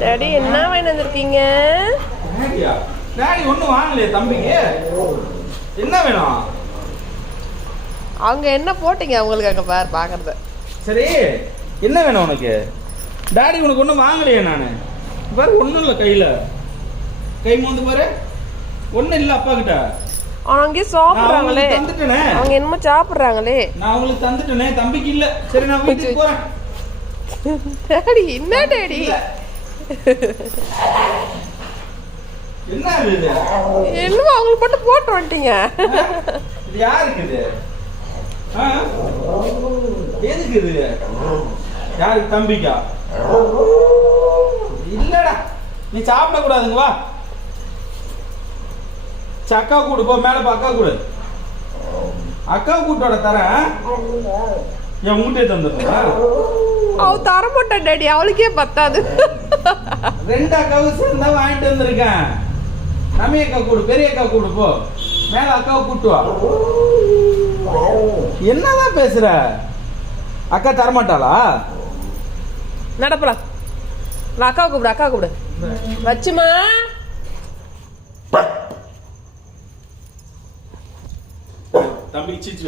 Daddy என்ன வாங்கி வந்திருக்கீங்க? டாடி ஒன்றும் வாங்கலையே தம்பிக்கு. என்ன வேணும்? அவங்க என்ன போட்டீங்க அவங்களுக்கு அங்கே பாரு பார்க்கறது. சரி என்ன வேணும் உனக்கு? டாடி உனக்கு ஒன்றும் வாங்கலையே நான். பாரு ஒன்றும் இல்லை கையில். கை மோந்து பாரு. ஒன்றும் இல்லை அப்பா கிட்ட. அவங்க சாப்பிட்றாங்களே. தந்துட்டேனே. அவங்க என்னமோ சாப்பிட்றாங்களே. நான் அவங்களுக்கு தந்துட்டேனே. தம்பிக்கு இல்லை. சரி நான் வீட்டுக்கு போகிறேன். டாடி என்ன டாடி? என்ன இது? என்னமோ அவங்களுக்கு மட்டும் போட்டு வந்துட்டீங்க. இது யாருக்கு இது? எதுக்கு இது? யாருக்கு? தம்பிக்கா? இல்லடா நீ சாப்பிட கூடாதுங்க. வா அக்கா கூடு போ. மேல போ. அக்கா கூடு. அக்கா கூட்டோட தரேன். என் உங்கள்கிட்ட தந்துடுறேன். அவ தர மாட்டேன் டாடி, அவளுக்கே பத்தாது. 2 அக்காவும் சேர்ந்தா வாங்கிட்டு வந்திருக்கேன். நம்ம அக்கா கூடு, பெரிய அக்கா கூடு போ. மேல அக்காவை கூட்டு வா. என்னதான் பேசுற? அக்கா தரமாட்டாளா? நடப்பலாம். அக்கா கூப்பிடு, அக்கா கூப்பிடு. வச்சுமா தம்பி சீச்சு